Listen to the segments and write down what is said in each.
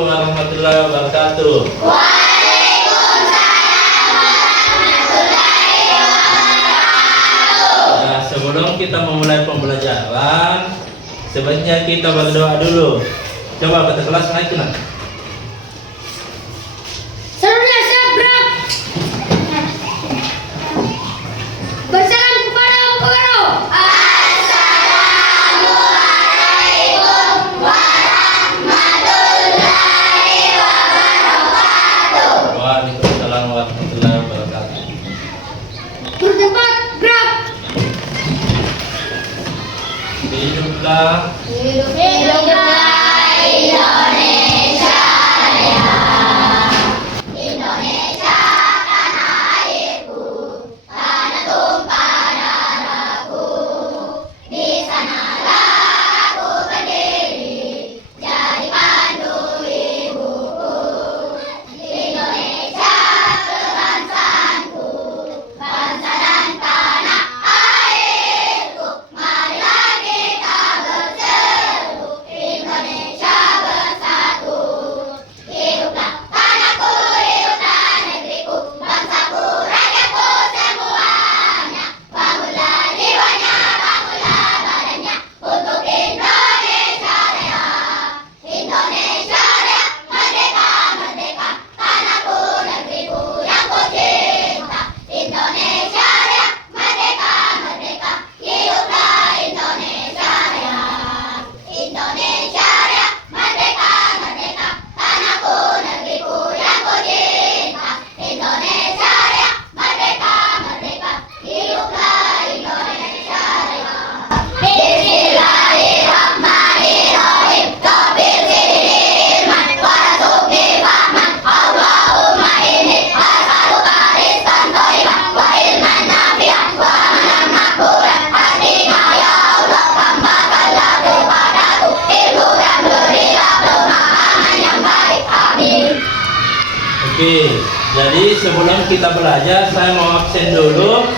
Assalamualaikum warahmatullahi wabarakatuh. Nah, sebelum kita memulai pembelajaran, sebaiknya kita berdoa dulu. Coba kata kelas naik nak. Bersalam kepada Guru. Assalamualaikum warahmatullahi wabarakatuh. Waalaikumsalam warahmatullahi wabarakatuh. Bertempat gerak. Hiduplah. Hiduplah Indonesia Raya. Indonesia tanah airku, tanah tumpah darahku. Di sanalah aku berdiri, jadi pandu ibuku. Indonesia kebangsaanku, bangsa dan tanah airku. Marilah kita berseru, Indonesia bersatu. Hiduplah tanahku, hiduplah negeriku, bangsaku, rakyatku semuanya. Bangunlah jiwanya, bangunlah badannya untuk Indonesia Raya. Indonesia Raya, merdeka, merdeka, tanahku, negeriku yang ku cinta. Indonesia Raya, merdeka, merdeka, hiduplah Indonesia Raya. Indonesia Raya, merdeka, merdeka, tanahku, negeriku yang ku cinta. Indonesia Raya, merdeka, merdeka, hiduplah Indonesia Raya. Bismillahirrahmanirrahim. Tauhid iman, warzuqni fahman. Allahumma inni as'aluka rizqan thayyiban wa ilman nafi'an wa amalan maqbulan. Atina ya Allah, tambahkanlah kepadaku ilmu yang berilah pemahaman yang baik. Amin. Oke, jadi sebelum kita belajar, saya mau absen dulu.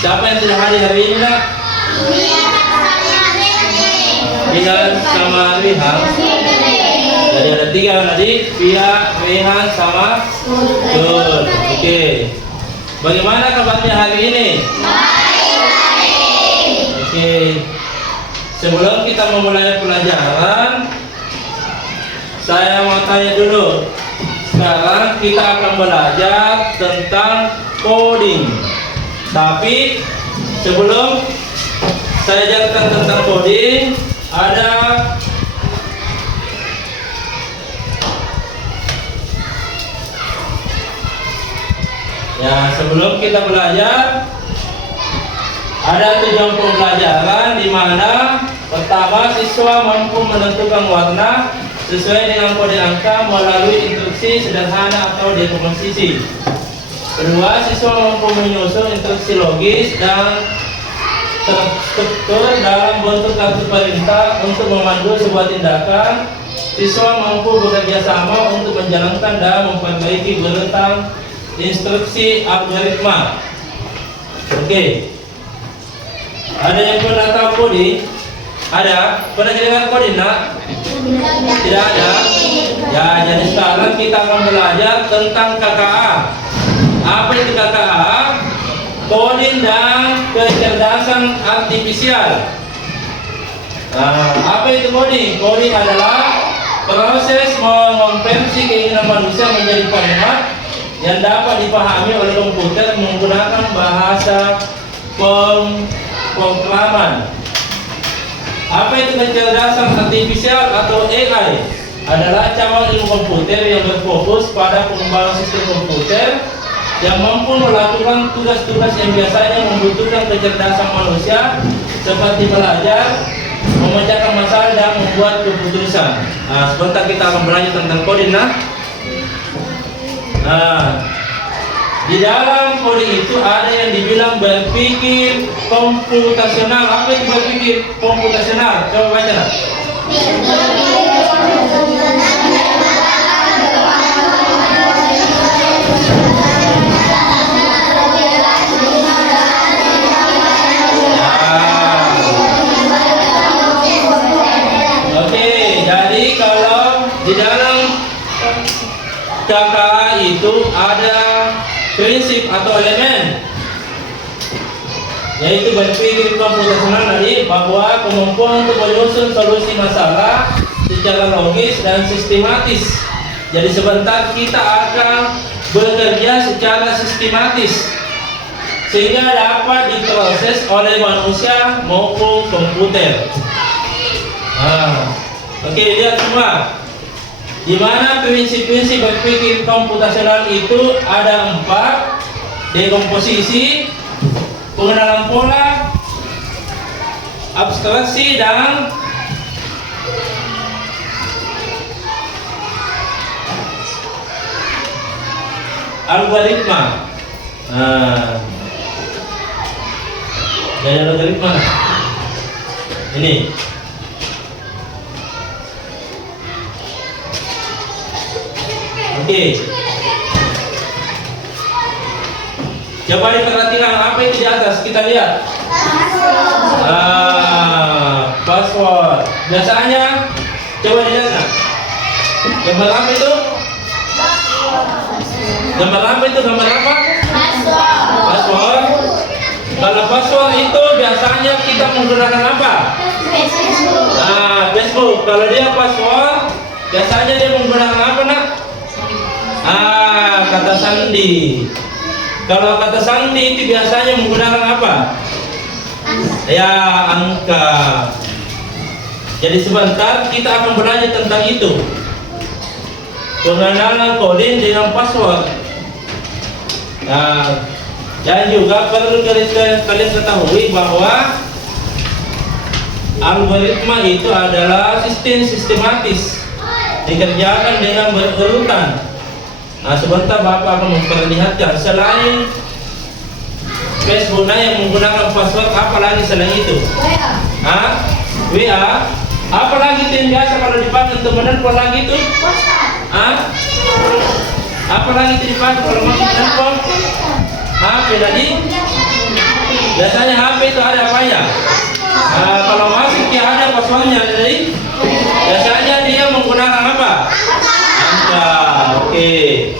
Siapa yang tidak hadir hari ini nak? Pia sama Rehan. Jadi ada 3 tadi, Pia, Rehan sama Sul. Oke. Bagaimana kabarnya hari ini? Oke. Sebelum kita memulai pelajaran, saya mau tanya dulu. Sekarang kita akan belajar tentang coding. Tapi sebelum saya ajarkan tentang coding, ada sebelum kita belajar, ada tujuan pembelajaran di mana pertama siswa mampu menentukan warna sesuai dengan kode angka melalui instruksi sederhana atau dekomposisi. Kedua, siswa mampu menyusun instruksi logis dan terstruktur dalam bentuk kartu perintah untuk memandu sebuah tindakan. Siswa mampu bekerja sama untuk menjalankan dan memperbaiki berulang instruksi algoritma. Oke. Ada yang pernah tahu coding? Ada? Pernah dengar coding nak? Tidak ada? Ya, jadi sekarang kita akan belajar tentang KKA. Apa itu KKA? Coding dan kecerdasan artifisial. Apa itu coding? Coding adalah proses mengonversi keinginan manusia menjadi kalimat yang dapat dipahami oleh komputer menggunakan bahasa pemrograman. Apa itu kecerdasan artifisial atau AI? Adalah cabang ilmu komputer yang berfokus pada pengembangan sistem komputer yang mampu melakukan tugas-tugas yang biasanya membutuhkan kecerdasan manusia seperti belajar, memecahkan masalah dan membuat keputusan. Sebentar kita akan belajar tentang coding. Di dalam coding itu ada yang dibilang berpikir komputasional. Apa itu berpikir komputasional? Coba baca nak. Oke, jadi kalau di dalam KKA itu ada prinsip atau elemen, yaitu berpikir komputasional tadi, bahwa kemampuan untuk menyusun solusi masalah secara logis dan sistematis. Jadi sebentar kita akan bekerja secara sistematis sehingga dapat diproses oleh manusia maupun komputer. Oke, lihat semua. Di mana prinsip-prinsip berpikir komputasional itu ada 4: dekomposisi, pengenalan pola, abstraksi, dan algoritma. Gaya algoritma ini. Oke. Coba diperhatikan apa itu di atas, kita lihat. Password. Biasanya coba dilihat nah. Gambar apa itu? Gambar apa itu? Gambar apa? Password. Kalau password itu biasanya kita menggunakan apa? Facebook. Kalau dia password, biasanya dia menggunakan apa nak? Kata sandi. Kalau kata sandi itu biasanya menggunakan apa? Ya, angka. Jadi sebentar kita akan belajar tentang itu. Pengenalan coding dengan password. Dan juga perlu kalian ketahui bahwa algoritma itu adalah sistem sistematis, dikerjakan dengan berurutan. Sebentar Bapak akan memperlihatkan. Selain Facebook yang menggunakan password, apa lagi selain itu? WA. Apa lagi yang biasa kalau dipakai untuk menelpon lagi itu? Apa lagi itu dipakai kalau mau menelpon? HP tadi. Biasanya HP itu ada apanya? Kalau masuk dia ada passwordnya tadi. Biasanya dia menggunakan apa? Angka. Oke.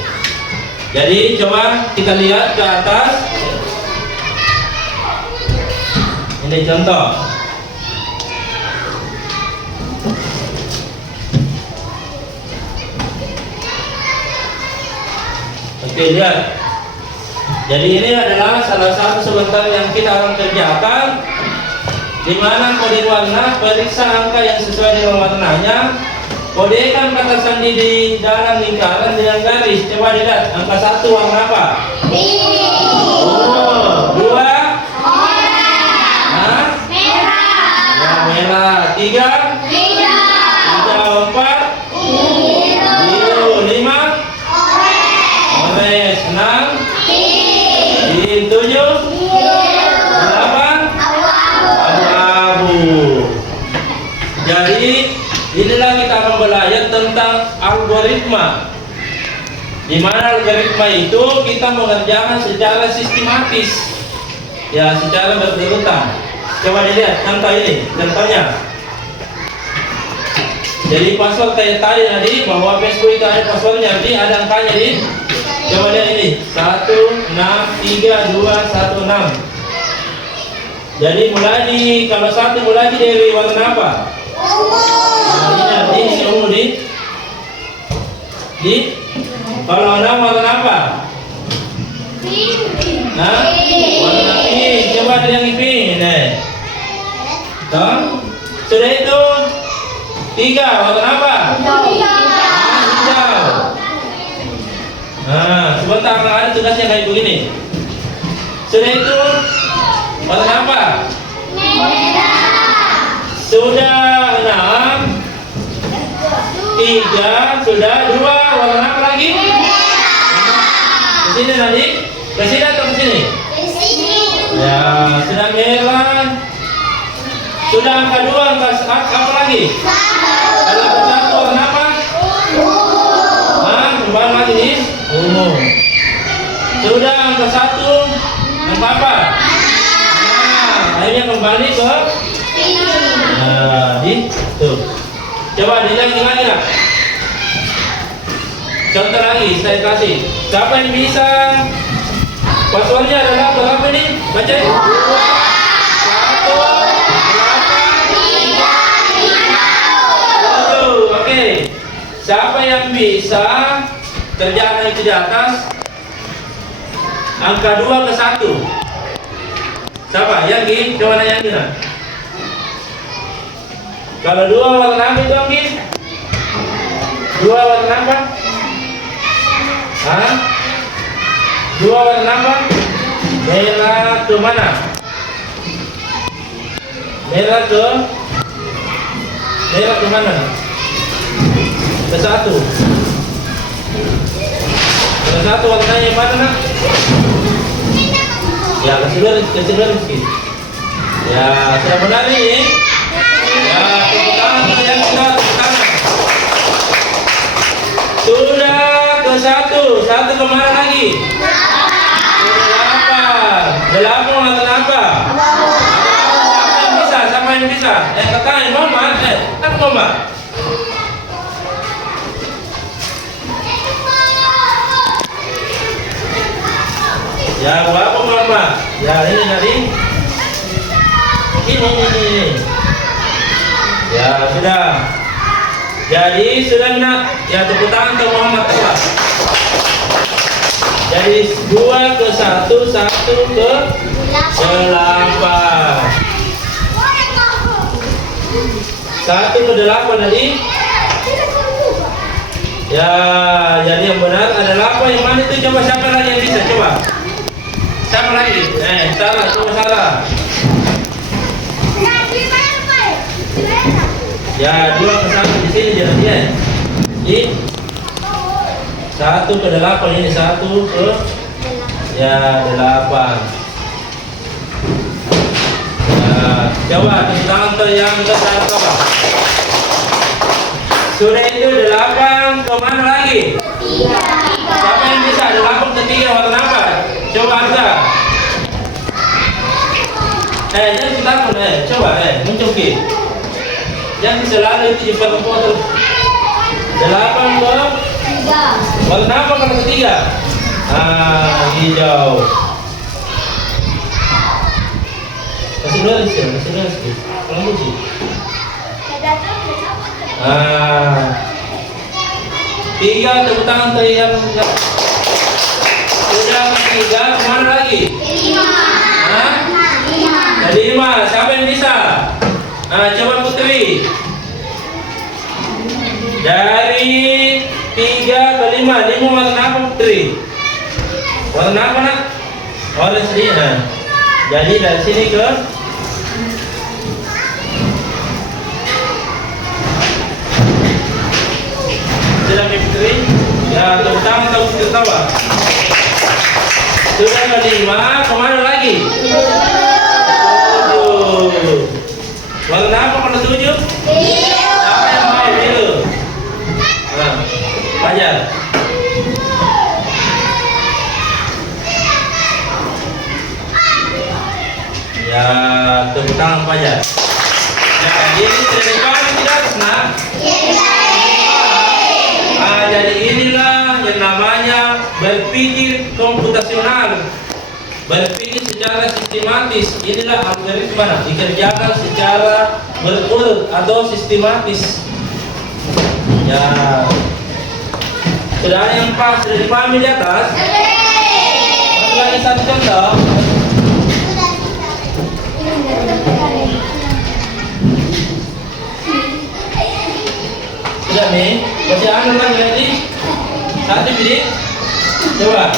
Jadi coba kita lihat ke atas. Ini contoh. Oke, lihat. Jadi ini adalah salah satu sebentar yang kita akan kerjakan, di mana kode warna, periksa angka yang sesuai dengan warnanya, kodekan kata sandi di dalam lingkaran dengan garis. Coba dilihat, angka 1 warna apa? Biru. 2 merah. 3 4 biru. 5 orange. 6 7 8 abu-abu. Jadi inilah kita akan belajar tentang algoritma, di mana algoritma itu kita mengerjakan secara sistematis, ya, secara berurutan. Coba dilihat contoh ini, contohnya. Jadi password kayak tadi bahwa Facebook itu ada passwordnya, jadi ada angkanya di. Coba lihat ini, 163216. Jadi kalau 1 mulai dari warna apa? Ini ungu di. Kalau 6 warna apa? Warna pink. Coba yang pink. Sudah itu 3 warna apa? Hijau. Sebentar ada tugasnya kayak begini. Sudah itu warna apa? Sudah 6, 3, sudah 2, warna apa lagi? Ke sini tadi? Ke sini atau ke sini? Ya, sudah merah. Sudah angka 2, angka apa lagi? Kalau angka 1 warna apa? Kembali lagi nih. Sudah angka 1, angka apa? Akhirnya kembali ke di tuh. Coba dilihat lagi lah. Contoh lagi, saya kasih. Siapa yang bisa? Passwordnya adalah berapa ini? Baca ya. 1, 8, 7. Oke. Siapa yang bisa kerjaan itu di atas? Angka 2 ke 1. Siapa? Yakin? Coba nanya Angin. Kalau 2 warna apa itu Angin? 2 warna apa? Hah? 2 warna apa? Merah ke mana? Merah ke mana? Ke 1. Ke 1 warnanya yang mana nak? Ya kasih garis sedikit. Ya sudah benar ini. Ya tepuk tangan yang sudah tepuk tangan. Sudah ke 1 kemana lagi? 8 warna apa? Siapa yang bisa? Katakan Mama, kan Mama. Ya, berapa Mama? Ya, ini tadi. Ini. Ya, sudah. Jadi, sudah nak. Ya, tepuk tangan ke Muhammad telah. Jadi, 2 ke 1 ke 8. 1 ke 8 tadi. Ya, jadi yang benar adalah apa? Yang mana itu? Coba siapa lagi yang bisa? Coba. Siapa lagi? Salah, coba salah. Ya, 2 ke 1 di sini jadi dia. Di 1 ke 8 ini 1 ke ya 8. Ya, coba tentang yang besar coba. Sudah itu 8 ke mana lagi? 3. Siapa yang bisa? 8 ke 3 warna apa? Coba Arza. Jangan kita coba muncul ke. Jangan selalu itu dipotong-potong. 8 ke 3. Warna apa kalau ketiga? Hijau. Kasih dulu sedikit. Kalau muncul. Tiga tepuk tangan ke yang sudah ketiga kemana lagi? 5. Siapa yang bisa? Coba Putri. Dari 3 ke 5 warna apa Putri? Warna apa nak? Warna sedih. Jadi dari sini ke sudah Putri. Ya tepuk tangan tahu tertawa. Sudah ke 5 kemana lagi? 7. Warna apa kalau 7? Siapa yang mau biru? Fajar. Ya tepuk tangan Fajar. Ya ini tidak nak? Jadi inilah yang namanya berpikir komputasional, berpikir secara sistematis. Inilah algoritma dikerjakan secara berurut atau sistematis. Ya, sudah ada yang pas, sudah dipahami di atas. Satu lagi satu contoh. Sudah nih, masih anu lagi nanti. Satu bidik. Coba.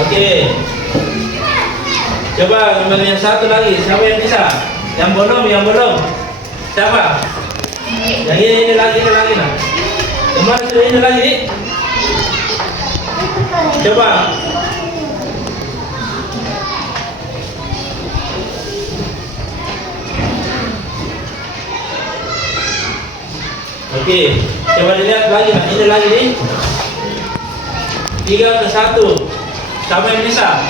Oke. Coba gambar yang satu lagi. Siapa yang bisa? Yang belum. Siapa? Yang ini lagi nah. Kemarin sudah ini lagi. Coba. Oke, coba dilihat lagi nah. Ini lagi nih. 3 ke 1. Siapa yang bisa?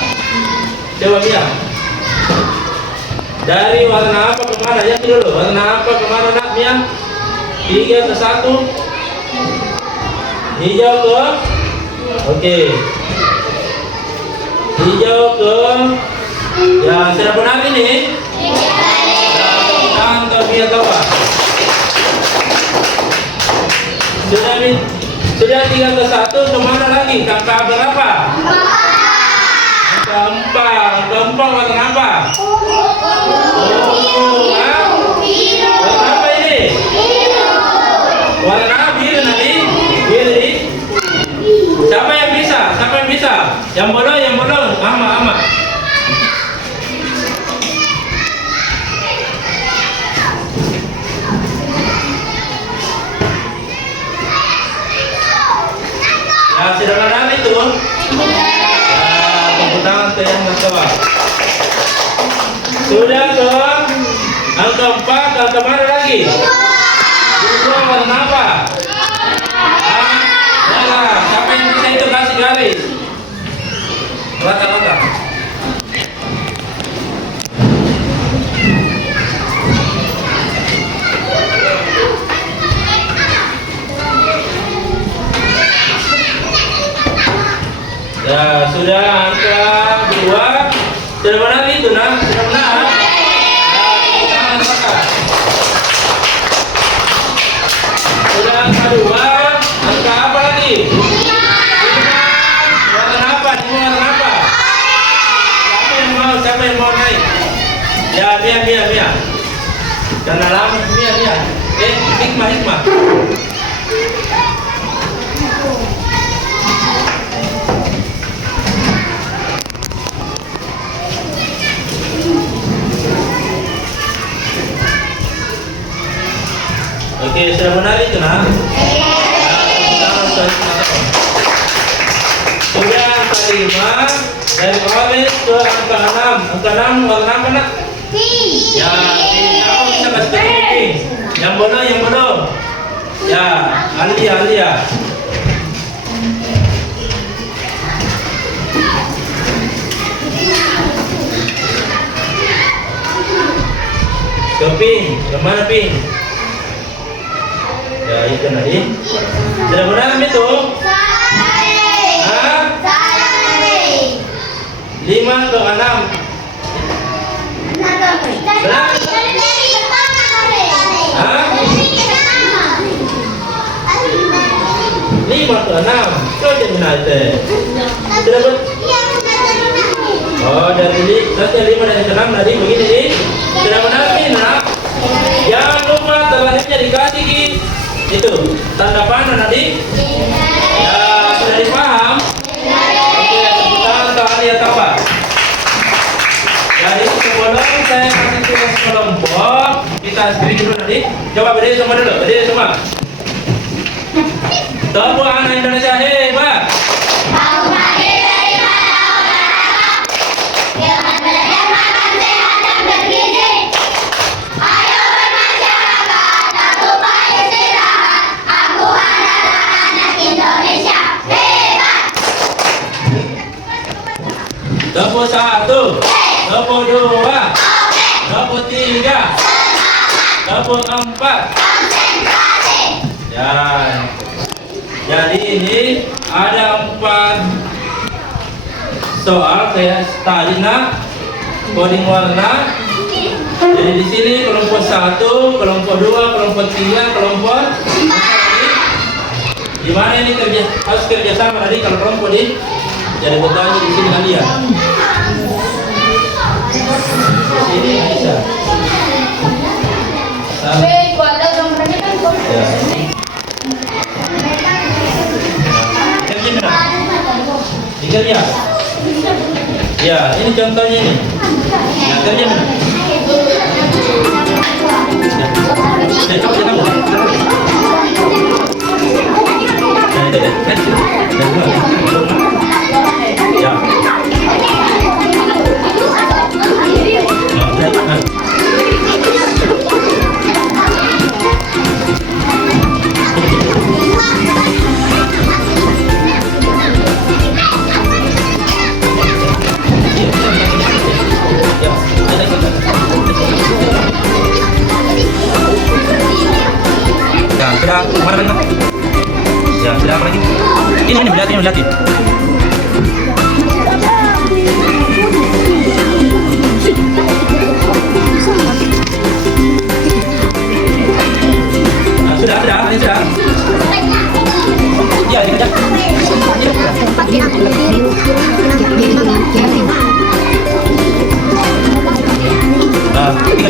Coba bilang. Dari warna apa ke mana? Ya dulu. Warna apa ke mana nak Mia? 3 ke 1. Hijau ke. Oke. Hijau ke. Ya sudah benar ini. Tangan Mia coba. Sudah 3 ke 1. Kemana lagi? Angka berapa? Angka 4 warna apa? Warna apa ini? Warna biru nanti. Biru. Siapa yang bisa? Yang belum. Ama. Ya, sudah mana itu? Tepuk tangan ke yang bawah. Sudah ke angka 4, angka mana lagi? Dua warna apa? Siapa yang bisa itu kasih garis? Rata-rata. Ya, sudah angka 2. Sudah benar itu, nah? Sudah benar. Tangan rata. Sudah angka 2. Angka apa lagi? Warna apa? Warna apa? Siapa yang mau naik? Ya, Mia. Jangan lama, Mia. Hikmah. Oke, sudah benar itu nah. Sudah angka 5 dari orange ke angka 6. Angka 6 warna apa nak? Ya, aku bisa kasih tahu. Yang bodoh. Ya, Alia. Ke pink, kemana pink? Ya itu nanti. Sudah benar itu? 5 ke 6. Benar? 5 ke 6. Kau jadi nanti. Sudah benar? Oh, dari 5 dan 6 tadi begini nih. Sudah benar nih nak? Jangan lupa terakhirnya dikasih itu tanda panah tadi. Ya, sudah dipaham? Oke, tepuk tangan untuk Alia Tawa. Jadi sebelum saya kasih tugas kelompok, kita screen dulu tadi. Coba berdiri semua. Tepuk anak Indonesia hebat. Tepuk 1, tepuk 2, tepuk 3, tepuk 4. Ya. Jadi ini ada 4 soal kayak tadi nak, coding warna. Jadi di sini kelompok 1, kelompok 2, kelompok 3, kelompok 4. Di mana ini harus kerjasama tadi kalau kelompok di. Jadi bertanya di sini kalian. Di sini bisa. Ya. Kerja mana? Dikerja. Ya, ini contohnya ini. Ya, kerja mana? Ya, coba kita buat. Ya. Ya. Ini lihat ya. Sudah, ini sudah. Ya, ini kerja. Tiga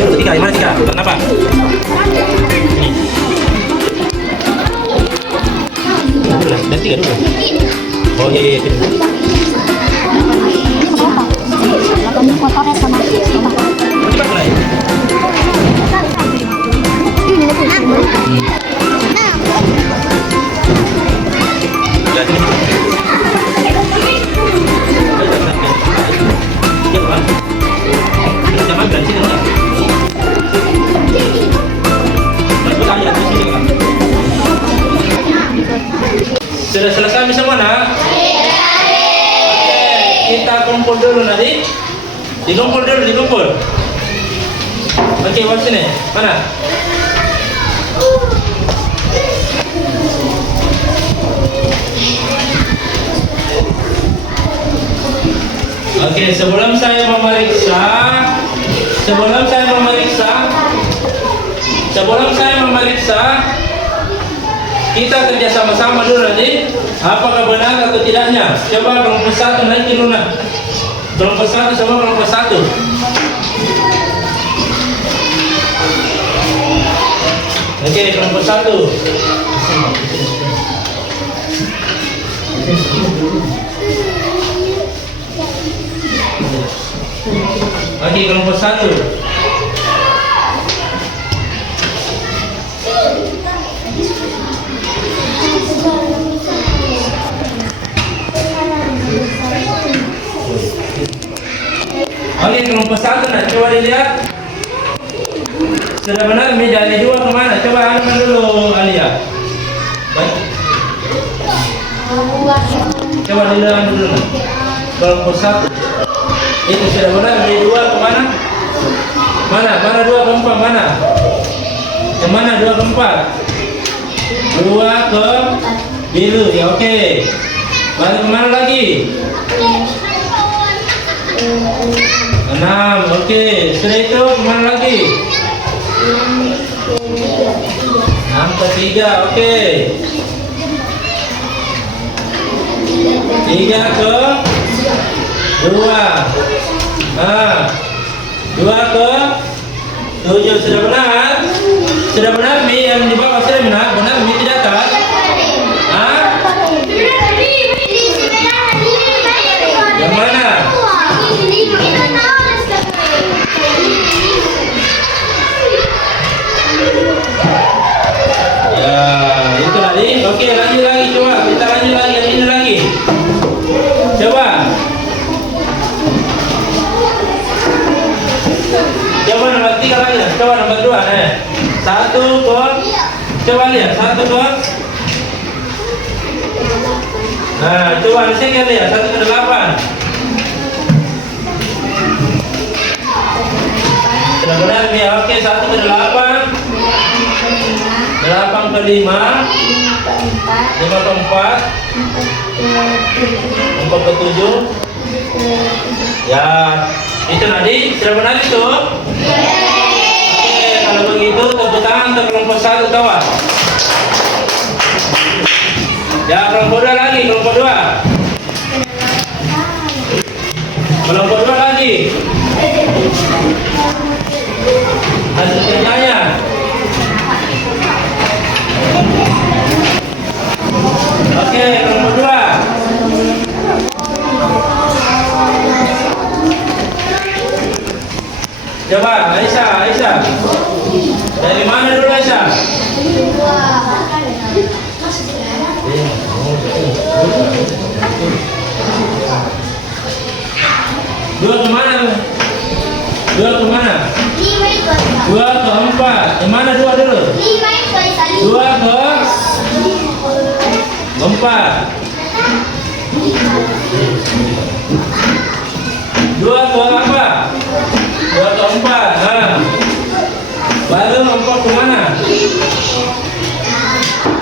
dulu, tiga. Mana tiga? Kenapa? Ini. Dan tiga dulu. Oh iya. Cepat mulai. Sudah selesai semua nak? Kita kumpul dulu nanti. Dikumpul dulu, dikumpul. Oke, buat sini. Mana? Oke, sebelum saya memeriksa, kita kerja sama-sama dulu nanti. Apakah benar atau tidaknya? Coba kelompok satu naik dulu nak. Kelompok satu sama kelompok satu. Oke, kelompok satu. Oke, kelompok satu. Oke, kelompok satu nak coba dilihat. Sudah benar medali 2 kemana? Coba Arman dulu, Alia. Coba dilihat dulu nak. Kelompok satu. Itu sudah benar medali 2 kemana? Mana 2 ke 4 mana? Yang mana 2 ke 4? 2 ke biru ya, oke. Balik kemana lagi? 6, oke. Sudah itu kemana lagi? 6 ke 3, oke. 3 ke 2. Nah, 2 ke 7 sudah benar? Sudah benar Mi yang di bawah sudah benar? Benar Mi tidak atas? Hah? Yang mana? Ya, itu tadi. Oke, lanjut lagi coba. Kita lanjut lagi yang ini lagi. Coba. Coba nomor 3 lagi. Coba nomor 2. 1 ke. Coba lihat 1 ke. Nah, coba saya lihat 1 ke 8. Sudah benar ya. Oke, 1 ke 8. 8 ke 5. 5 ke 4. 4 ke 7. Ya, itu tadi sudah benar itu. Oke, kalau begitu tepuk tangan untuk kelompok 1 kawan. Ya, kelompok 2 lagi, kelompok 2. Kelompok 2 lagi. Hasil kerjanya. Oke, kelompok 2. Coba, Aisyah. Dari mana dulu Aisyah? 2 kemana? 2 kemana? 2 ke 4. Yang mana 2 dulu? 2 ke 4. 2 ke apa? 2 ke 4. Nah, baru 4 ke mana?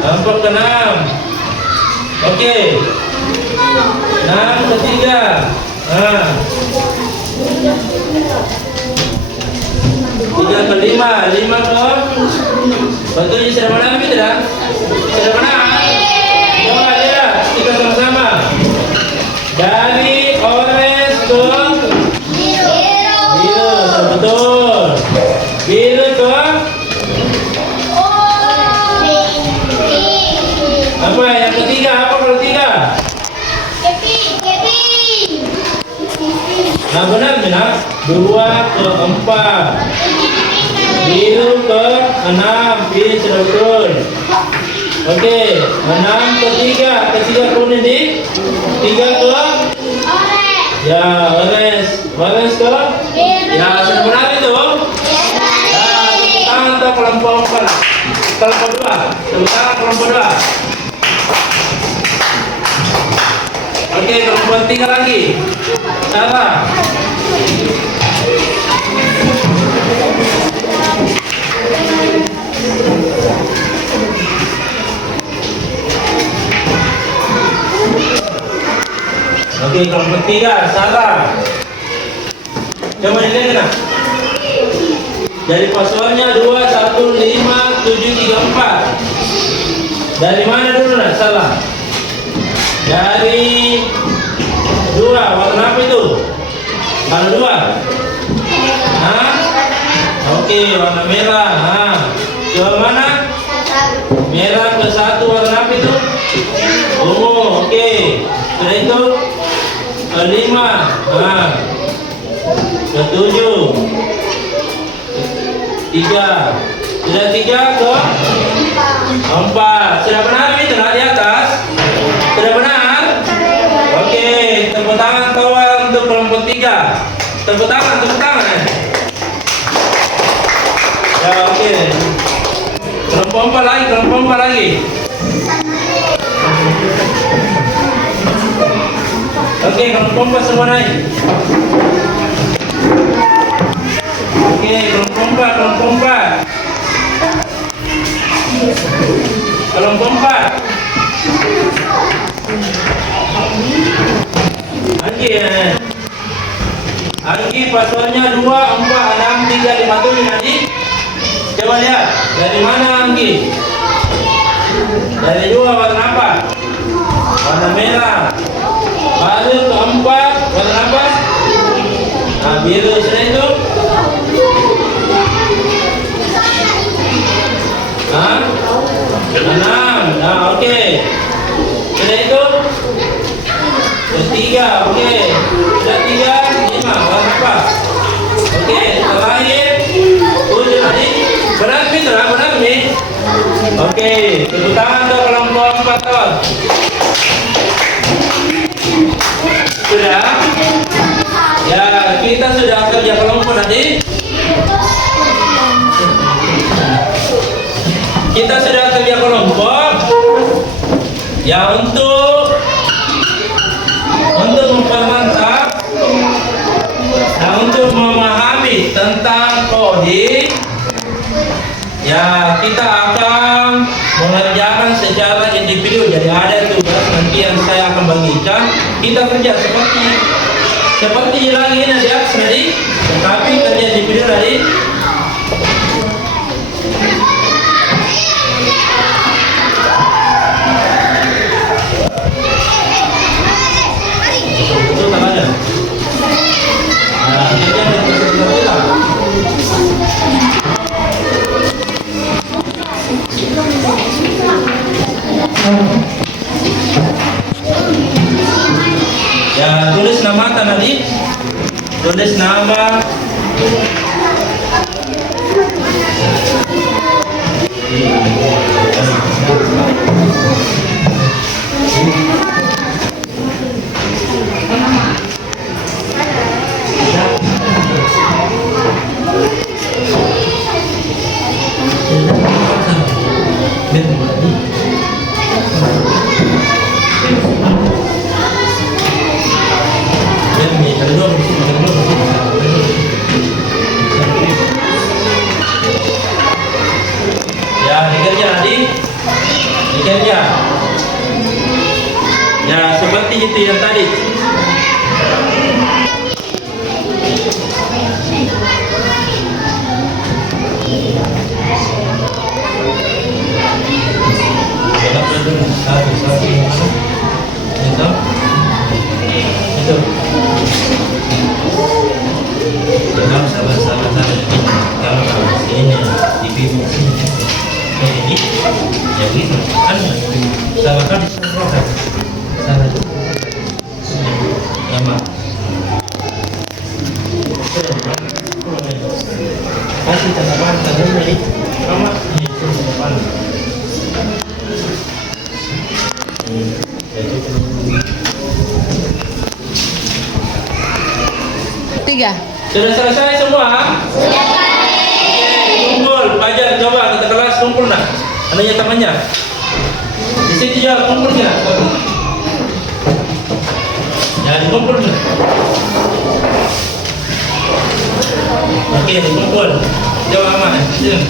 4 ke 6. Oke. Enam ketiga. Nah. Tiga ke lima, lima ke. Betul sudah mana tidak? Sudah mana? Coba lihat, kita sama-sama. Dari orange ke biru, betul. Biru ke apa? Yang ketiga apa kalau tiga? Nah benar. Dua ke empat. Biru ke enam. Biru sudah betul. Oke, enam ke tiga. Ketiga kuning di tiga ke ya orange. Orange ke ya sudah benar itu. Ya, tepuk tangan untuk kelompok empat. Kelompok dua. Tepuk tangan kelompok dua. Oke, kelompok tiga lagi. Sarah. Oke, kelompok tiga, Sarah. Coba dilihat kan? Dari paslonnya 2, 1, 5, 7, 3, 4. Dari mana dulu nak? Salah. Dari 2, warna apa itu? Warna 2. Hah? Oke, warna merah. Nah, coba mana? Merah ke 1, warna apa itu? Ungu. Oke. Sudah itu ke 5. Nah, ke 7. 3. Sudah 3 ke 4. Sudah benar itu nak di atas? Sudah benar? Oke, tepuk tangan kawan untuk kelompok 3. Tepuk tangan. Ya, oke. Kelompok 4 lagi. Oke, kelompok 4 semua naik. Oke, kelompok 4. Kelompok 4. Anggi pasalnya 2, 4, 6, 3, 5, 7 nanti. Coba lihat, dari mana Anggi? Dari 2 warna apa? Warna merah. Baru ke 4 warna apa? Nah, biru. Sudah itu? Hah? 6. Nah, oke. Sudah itu? Ketiga, oke. Sudah 3, 5. Warna apa? Oke, terakhir 7 tadi. Benar nih? Oke, tepuk tangan untuk kelompok 4 kawan. Sudah? Ya, kita sudah kerja kelompok tadi. Kita sudah kerja kelompok. Ya, untuk mempermantap, nah untuk memahami tentang kode, ya kita akan mengerjakan secara individu. Jadi ada tugas nanti yang saya akan bagikan. Kita kerja seperti lagi ini di atas tadi, tetapi kerja individu tadi. Itu tak ada. Nah, kerja seperti lah. Ya, tulis nama tadi. Tulis nama. Ya, dikerja Kasi tanaman na may kama ito tanaman. Tiga. Sudah selesai semua? Sudah. Kumpul, pelajar coba kata kelas kumpul nak. Ananya temannya. Di situ jawab kumpulnya. Ya dikumpul. Oke, dikumpul. Jawab aman. Sini.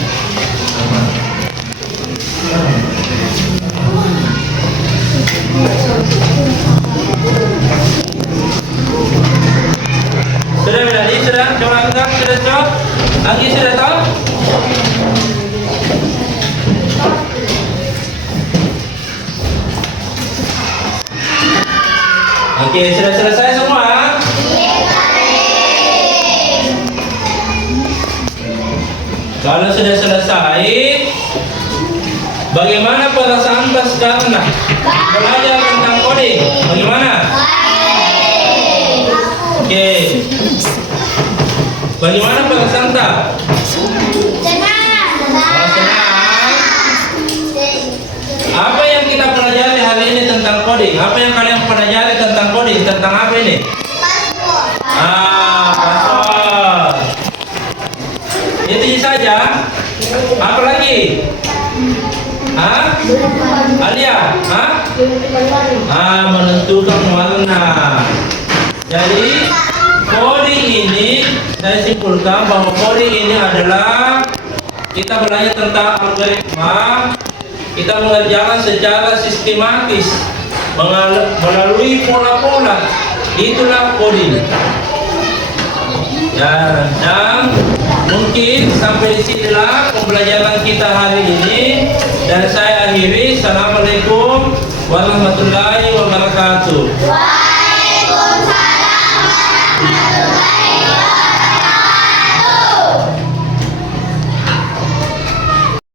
Sudah berani? Sudah? Coba angkat, sudah jawab? Anggi sudah tahu? Oke, sudah selesai semua? Kalau sudah selesai, bagaimana perasaan sekarang nak belajar tentang coding? Bagaimana? Oke. Bagaimana perasaan tak? Senang. Apa yang kita pelajari hari ini tentang coding? Apa yang kalian pelajari tentang coding? Tentang apa ini? Password. Itu saja. Apa lagi? Alia? Menentukan warna. Jadi coding ini saya simpulkan bahwa coding ini adalah kita belajar tentang algoritma. Kita mengerjakan secara sistematis melalui pola-pola. Itulah coding. Ya, dan mungkin sampai di sinilah pembelajaran kita hari ini. Dan saya akhiri. Assalamualaikum warahmatullahi wabarakatuh.